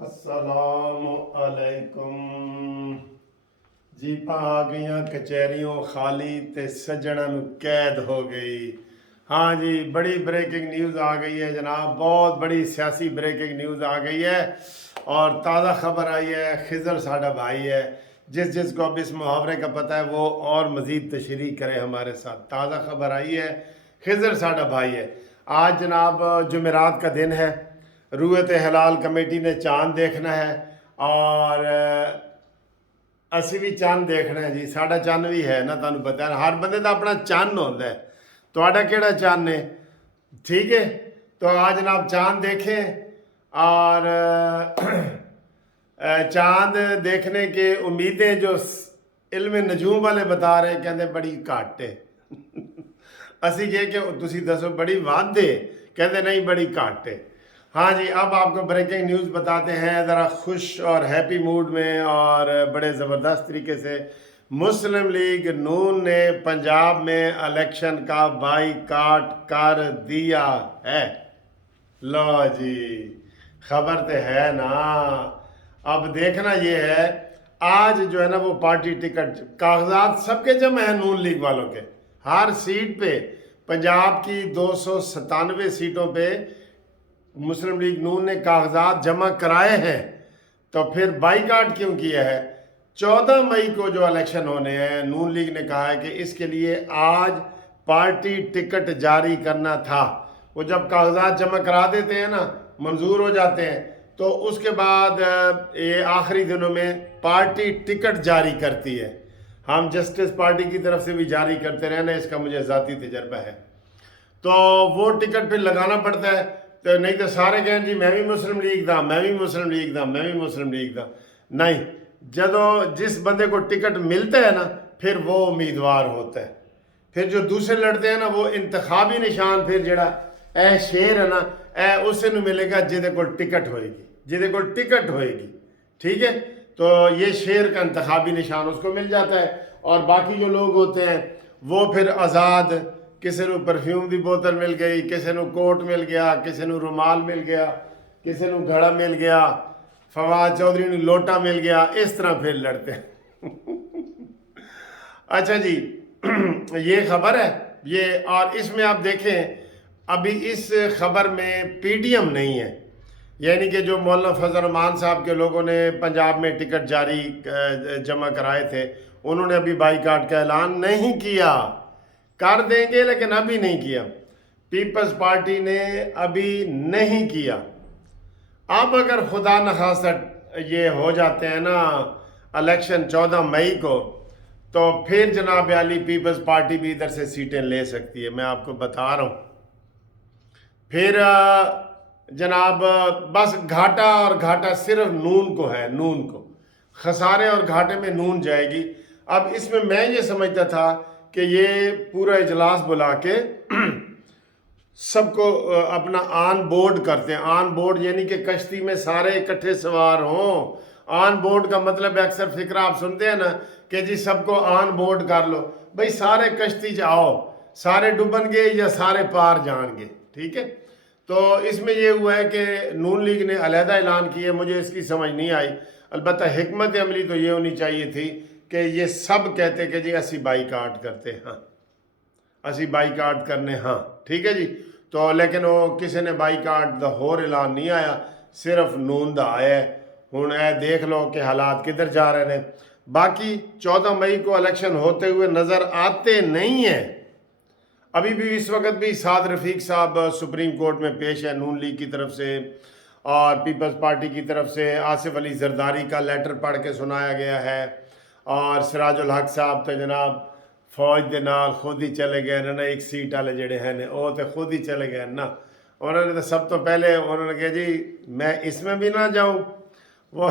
अस्सलाम अलैकुम जी। आ गईयां कचहरियों खाली ते सज्जणा नूं कैद हो गई। हाँ जी, बड़ी ब्रेकिंग न्यूज़ आ गई है जनाब, बहुत बड़ी सियासी ब्रेकिंग न्यूज़ आ गई है। और ताज़ा खबर आई है, खिज़र साडा भाई है, जिसको अब इस मुहावरे का पता है वो और मज़ीद तशरीह करे हमारे साथ। ताज़ा खबर आई है, खिज़र साडा भाई है। आज जनाब जुमेरात का दिन है, रूयत हलाल कमेटी ने चांद देखना है और असी भी चंद देखना है जी। साडा चंद भी है ना, तुहानूं पता है हर बंदे का अपना चंद होंदा है। तुहाडा किहड़ा चंद है? ठीक है, तो आज जनाब चांद देखें और चांद देखने के उम्मीदें जो इल्म नजूम वाले बता रहे हैं, कहते बड़ी घट है। असी कहे कि तुसी दसो बड़ी वध है, कहते नहीं बड़ी घट है। हाँ जी, अब आपको ब्रेकिंग न्यूज़ बताते हैं ज़रा खुश और हैप्पी मूड में और बड़े ज़बरदस्त तरीके से। मुस्लिम लीग नून ने पंजाब में इलेक्शन का बाईकाट कर दिया है। लो जी, खबर तो है ना। अब देखना ये है, आज जो है ना वो पार्टी टिकट कागजात सबके जमा हैं नून लीग वालों के। हर सीट पे पंजाब की 297 सीटों पे मुस्लिम लीग नून ने कागजात जमा कराए हैं। तो फिर बाईकाट क्यों किया है? 14 मई को जो इलेक्शन होने हैं, नून लीग ने कहा है कि इसके लिए आज पार्टी टिकट जारी करना था। वो जब कागजात जमा करा देते हैं ना, मंजूर हो जाते हैं, तो उसके बाद ये आखिरी दिनों में पार्टी टिकट जारी करती है। हम जस्टिस पार्टी की तरफ से भी जारी करते रहे ना, इसका मुझे ज़ाती तजर्बा है। तो वो टिकट फिर लगाना पड़ता है। तो नहीं तो सारे कहें जी मैं भी मुस्लिम लीग दा, मैं भी मुस्लिम लीग दा, मैं भी मुस्लिम लीग दा। नहीं, जदों जिस बंदे को टिकट मिलता है ना, फिर वो उम्मीदवार होता है। फिर जो दूसरे लड़ते हैं ना, वो इंतखाबी निशान फिर जड़ा ए शेर है ना, ए उसे नूं मिलेगा जिदे को टिकट होएगी, जिदे को टिकट होएगी। ठीक है, तो ये शेर का इंतखाबी निशान उसको मिल जाता है। और बाकी जो लोग होते हैं वो फिर आज़ाद, किसी को परफ्यूम की बोतल मिल गई, किसी को कोट मिल गया, किसी को रुमाल मिल गया, किसी को घड़ा मिल गया, फवाद चौधरी को लोटा मिल गया, इस तरह फिर लड़ते हैं। अच्छा जी, ये खबर है ये। और इसमें आप देखें, अभी इस खबर में पीडीएम नहीं है, यानी कि जो मौलाना फजल रहमान साहब के लोगों ने पंजाब में टिकट जारी जमा कराए थे, उन्होंने अभी बाईकाट का ऐलान नहीं किया। कर देंगे लेकिन अभी नहीं किया। पीपल्स पार्टी ने अभी नहीं किया। अब अगर खुदा नखास्ता ये हो जाते हैं ना इलेक्शन 14 मई को, तो फिर जनाब अली पीपल्स पार्टी भी इधर से सीटें ले सकती है, मैं आपको बता रहा हूँ। फिर जनाब बस घाटा और घाटा सिर्फ नून को है, नून को खसारे और घाटे में नून जाएगी। अब इसमें मैं ये समझता था कि ये पूरा इजलास बुला के सबको अपना ऑन बोर्ड करते हैं। ऑन बोर्ड यानी कि कश्ती में सारे इकट्ठे सवार हों। ऑन बोर्ड का मतलब है, अक्सर फिक्रा आप सुनते हैं ना कि जी सबको ऑन बोर्ड कर लो। भाई सारे कश्ती जाओ, सारे डूबनगे या सारे पार जाएंगे। ठीक है, तो इसमें ये हुआ है कि नून लीग ने अलहदा ऐलान किया, मुझे इसकी समझ नहीं आई। अलबत्ता हिकमत अमली तो ये होनी चाहिए थी कि ये सब कहते कि जी असी बाईकाट करते हाँ, असी बाईकाट करने हाँ। ठीक है जी, तो लेकिन वो किसी ने बाईकाट दा होर ऐलान नहीं आया, सिर्फ नून दा आया है। हुण ए देख लो कि हालात किधर जा रहे हैं। बाकी 14 मई को इलेक्शन होते हुए नज़र आते नहीं हैं। अभी भी इस वक्त भी साद रफ़ीक साहब सुप्रीम कोर्ट में पेश है नून लीग की तरफ से, और पीपल्स पार्टी की तरफ से आसिफ अली जरदारी का लेटर पढ़ के सुनाया गया है। और सिराजुल हक साहब तो जनाब फौज के नाल खुद ही चले गए ना, एक सीट वाले जड़े हैं वो तो खुद ही चले गए ना। उन्होंने तो सब तो पहले उन्होंने कहा जी मैं इसमें भी ना जाऊं। वो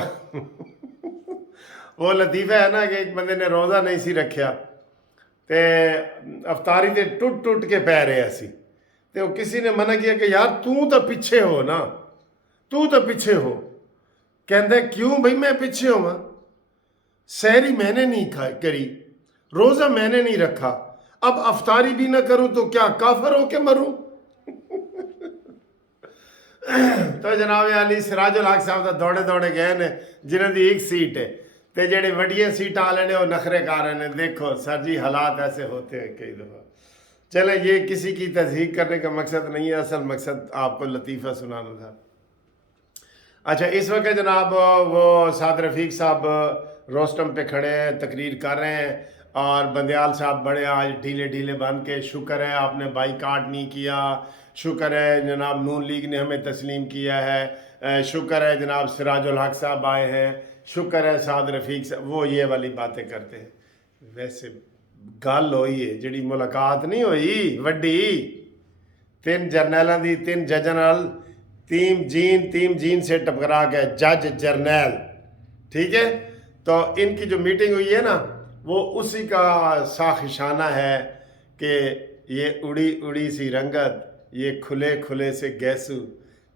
वो लतीफ़ा है ना कि एक बंदे ने रोज़ा नहीं सी रखा, तो अफतारी ते टुट टुट के पै रहे असी, तो किसी ने मना किया कि यार तू तो पीछे हो ना, तू तो पीछे हो। कहते क्यों भाई मैं पीछे होवां? सहरी मैंने नहीं करी, रोज़ा मैंने नहीं रखा, अब अफतारी भी ना करूं तो क्या काफर हो के मरूं? تو جناب علی سراج الحق صاحب تو دوڑے دوڑے گئے نے جنہوں کی ایک سیٹ ہے تے جڑے وڈیاں سیٹاں والے نے وہ نخرے کر رہے ہیں. دیکھو سر جی حالات ایسے ہوتے ہیں کئی دفعہ. چلیں یہ کسی کی تصدیق کرنے کا مقصد نہیں ہے, اصل مقصد آپ کو لطیفہ سنانا تھا. اچھا اس وقت جناب وہ سعد رفیق صاحب روسٹم پہ کھڑے ہیں, تقریر کر رہے ہیں, اور بندیال صاحب بڑے آج ڈھیلے ڈھیلے بن کے شکر ہے آپ نے بائی کاٹ نہیں کیا, شکر ہے جناب نون لیگ نے ہمیں تسلیم کیا ہے, شکر ہے جناب سراج الحق صاحب آئے ہیں, شکر ہے سعد رفیق صاحب, وہ یہ والی باتیں کرتے ہیں. ویسے گل ہوئی ہے جڑی ملاقات نہیں ہوئی وڈی 3 جرنیلاں دی, 3 ججاں نال تیم جین سے ٹکرا کے جج جرنیل, ٹھیک ہے. تو ان کی جو میٹنگ ہوئی ہے نا وہ اسی کا ساخشانہ ہے کہ یہ اڑی اڑی سی رنگت, یہ کھلے کھلے سے گیسو,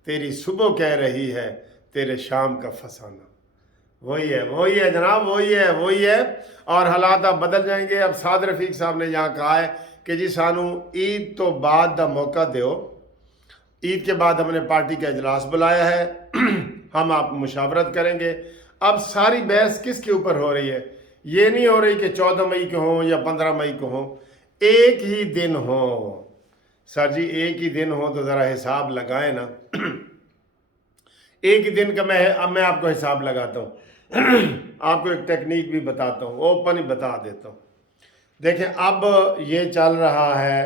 تیری صبح کہہ رہی ہے تیرے شام کا فسانہ. وہی ہے جناب, وہی ہے. اور حالات اب بدل جائیں گے. اب سعد رفیق صاحب نے یہاں کہا ہے کہ جی سانو عید تو بعد دا موقع دیو, عید کے بعد ہم نے پارٹی کا اجلاس بلایا ہے, ہم آپ مشاورت کریں گے. اب ساری بحث کس کے اوپر ہو رہی ہے؟ یہ نہیں ہو رہی کہ 14 مئی کو ہوں یا 15 مئی کو ہوں, ایک ہی دن ہو. سر جی ایک ہی دن ہو تو ذرا حساب لگائیں نا. ایک ہی دن کا میں آپ کو حساب لگاتا ہوں, آپ کو ایک ٹیکنیک بھی بتاتا ہوں, اوپن ہی بتا دیتا ہوں. دیکھیں اب یہ چل رہا ہے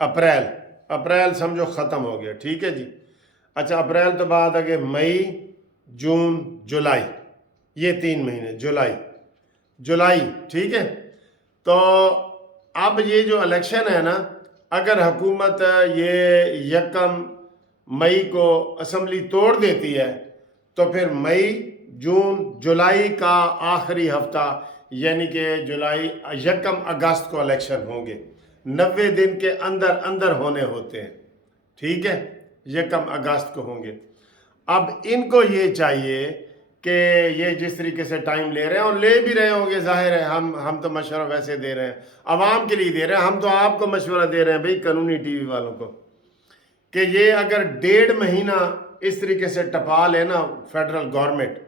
اپریل سمجھو ختم ہو گیا, ٹھیک ہے جی. اچھا اپریل تو بعد آگے مئی, جون, جولائی, یہ 3 مہینے, جولائی, ٹھیک ہے. تو اب یہ جو الیکشن ہے نا, اگر حکومت یہ 1 مئی کو اسمبلی توڑ دیتی ہے تو پھر مئی, جون, جولائی کا آخری ہفتہ یعنی کہ جولائی 1 اگست کو الیکشن ہوں گے. 90 دن کے اندر ہونے ہوتے ہیں, ٹھیک ہے, 1 اگست کو ہوں گے. اب ان کو یہ چاہیے کہ یہ جس طریقے سے ٹائم لے رہے ہیں, اور لے بھی رہے ہوں گے, ظاہر ہے ہم تو مشورہ ویسے دے رہے ہیں, عوام کے لیے دے رہے ہیں, ہم تو آپ کو مشورہ دے رہے ہیں بھئی قانونی ٹی وی والوں کو, کہ یہ اگر 1.5 مہینہ اس طریقے سے ٹپا لے نا فیڈرل گورنمنٹ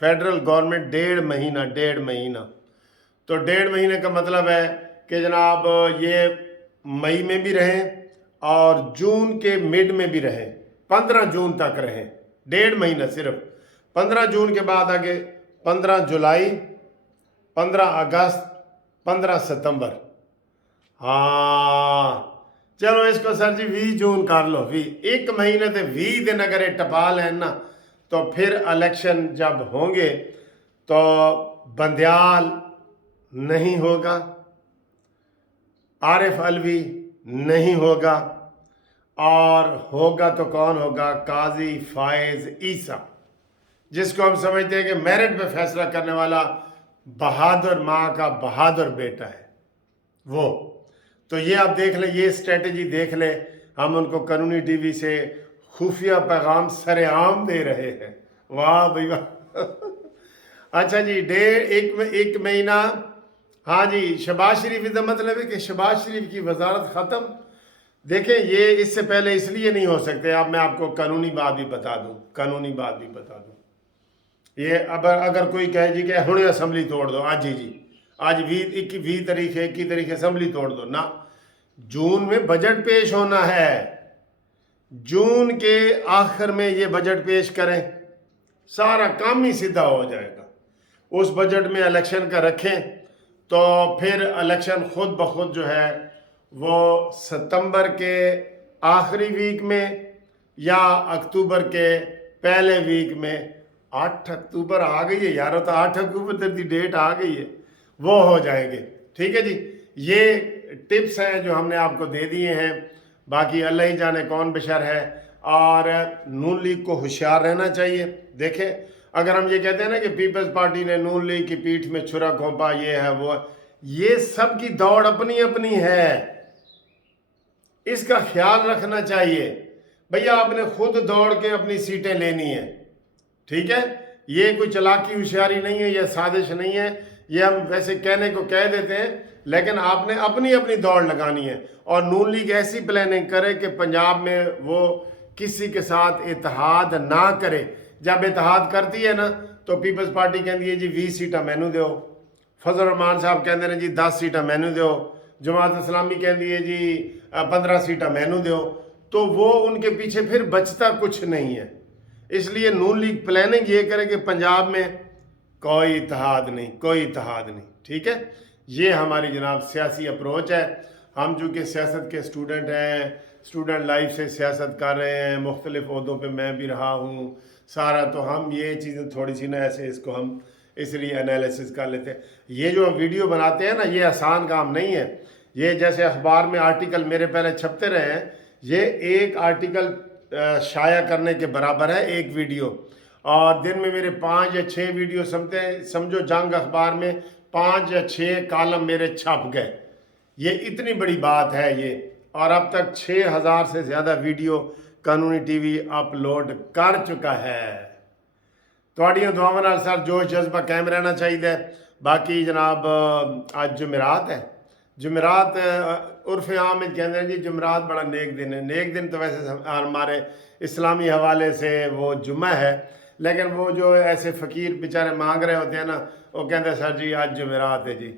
1.5 مہینہ, تو 1.5 مہینے کا مطلب ہے کہ جناب یہ مئی میں بھی رہیں اور جون کے مڈ میں بھی رہیں, 15 جون تک رہیں, 1.5 مہینہ صرف. 15 جون کے بعد آگے 15 جولائی, 15 اگست, 15 ستمبر. ہاں چلو اس کو سر جی 20 جون کر لو. 1 مہینے تے 20 دن اگر یہ ٹپا لیں نا تو پھر الیکشن جب ہوں گے تو بندیال نہیں ہوگا, عارف علوی نہیں ہوگا, اور ہوگا تو کون ہوگا؟ قاضی فائز عیسیٰ, جس کو ہم سمجھتے ہیں کہ میرٹ پہ فیصلہ کرنے والا بہادر ماں کا بہادر بیٹا ہے وہ. تو یہ آپ دیکھ لیں, یہ اسٹریٹجی دیکھ لیں, ہم ان کو قانونی ٹی وی سے خفیہ پیغام سر عام دے رہے ہیں. واہ بھائی واہ. اچھا جی 1 مہینہ. ہاں جی شہباز شریف کا مطلب ہے کہ شہباز شریف کی وزارت ختم. دیکھیں یہ اس سے پہلے اس لیے نہیں ہو سکتے. اب میں آپ کو قانونی بات بھی بتا دوں, یہ اگر کوئی کہے جی کہ ہن اسمبلی توڑ دو, آج آج 20 تاریخ 21 تاریخ اسمبلی توڑ دو نا, جون میں بجٹ پیش ہونا ہے, جون کے آخر میں یہ بجٹ پیش کریں, سارا کام ہی سیدھا ہو جائے گا. اس بجٹ میں الیکشن کا رکھیں تو پھر الیکشن خود بخود جو ہے وہ ستمبر کے آخری ویک میں یا اکتوبر کے پہلے ویک میں. 8 اکتوبر آ گئی ہے یار, تو 8 اکتوبر تک دی ڈیٹ آ گئی ہے, وہ ہو جائیں گے. ٹھیک ہے جی, یہ ٹپس ہیں جو ہم نے آپ کو دے دیے ہیں. باقی اللہ ہی جانے کون بشر ہے. اور نون لیگ کو ہوشیار رہنا چاہیے. دیکھیں اگر ہم یہ کہتے ہیں نا کہ پیپلز پارٹی نے نون لیگ کی پیٹھ میں چھرا گھونپا, یہ ہے وہ, یہ سب کی دوڑ اپنی ہے, اس کا خیال رکھنا چاہیے. بھیا آپ نے خود دوڑ کے اپنی سیٹیں لینی ہیں, ٹھیک ہے. یہ کوئی چلاکی ہوشیاری نہیں ہے, یہ سازش نہیں ہے, یہ ہم ویسے کہنے کو کہہ دیتے ہیں, لیکن آپ نے اپنی دوڑ لگانی ہے. اور نون لیگ ایسی پلاننگ کرے کہ پنجاب میں وہ किसी के साथ इतिहाद ना करे। जब इतिहाद करती है ना तो पीपल्स पार्टी कहती है जी 20 सीटा मैनू दो, फजल रहमान साहब कहते हैं जी 10 सीटा मैनू दो, जमात इस्लामी कहती है जी 15 सीटा मैनू दो, तो वो उनके पीछे फिर बचता कुछ नहीं है। इसलिए नून लीग प्लानिंग ये करे कि पंजाब में कोई इतिहाद नहीं, कोई इतिहाद नहीं, ठीक है। ये हमारी जनाब सियासी अप्रोच है। हम चूँकि सियासत के स्टूडेंट हैं, स्टूडेंट लाइफ से सियासत कर रहे हैं, मुख्तलिफ ओहदों पे मैं भी रहा हूँ सारा, तो हम ये चीज़ें थोड़ी सी ना ऐसे इसको हम इसलिए एनालिसिस कर लेते हैं। ये जो हम वीडियो बनाते हैं ना, ये आसान काम नहीं है। ये जैसे अखबार में आर्टिकल मेरे पहले छपते रहे हैं, ये एक आर्टिकल शाया करने के बराबर है एक वीडियो, और दिन में मेरे 5 या 6 वीडियो समझो जंग अखबार में 5 या 6 कॉलम मेरे छप गए। ये इतनी बड़ी बात है ये। और अब तक 6000 से ज़्यादा वीडियो कानूनी टीवी अपलोड कर चुका है। ਤੁਹਾਡੀਆਂ ਦੁਆਵਾਂ ਨਾਲ सर जोश जज्बा कायम रहना चाहिए। बाकी जनाब आज जुमेरात है, जुमेरात उर्फ आम में कहते हैं जी जुमेरात बड़ा नेक दिन है। नेक दिन तो वैसे हमारे इस्लामी हवाले से वो जुम्मा है, लेकिन वो जो ऐसे फ़कीर बेचारे मांग रहे होते हैं ना, वो कहते हैं सर जी आज जुमेरात है जी।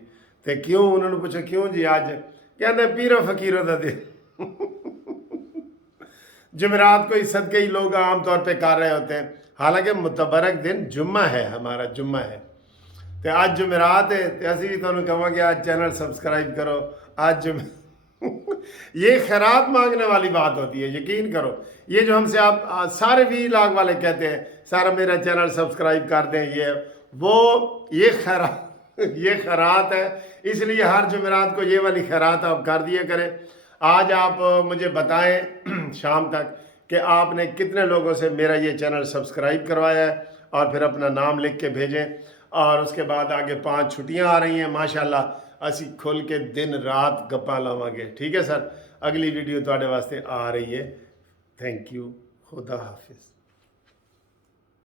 तो क्यों, उन्होंने पूछा क्यों जी आज, कहते पीरो फ़कीरों का दिन। जुमेरात को इस सदके ही लोग आम तौर पे कर रहे होते हैं, हालांकि मुतबरक दिन जुम्मा है, हमारा जुम्मा है। तो आज जुमेरात है, तो असी भी तुहानू कहांगे आज चैनल सब्सक्राइब करो। आज ये खैरात मांगने वाली बात होती है, यकीन करो। ये जो हमसे आप सारे 20 लाख वाले कहते हैं सारा मेरा चैनल सब्सक्राइब कर दें, ये वो ये खैरात है। इसलिए हर जुमेरात को ये वाली खैरात आप कर दिया करें। आज आप मुझे बताएं शाम तक कि आपने कितने लोगों से मेरा ये चैनल सब्सक्राइब करवाया है, और फिर अपना नाम लिख के भेजें। और उसके बाद आगे 5 छुट्टियां आ रही हैं माशाल्लाह, असी खुल के दिन रात गप्पा लावांगे, ठीक है सर। अगली वीडियो तुहाडे वास्ते आ रही है। थैंक यू, खुदा हाफिज़।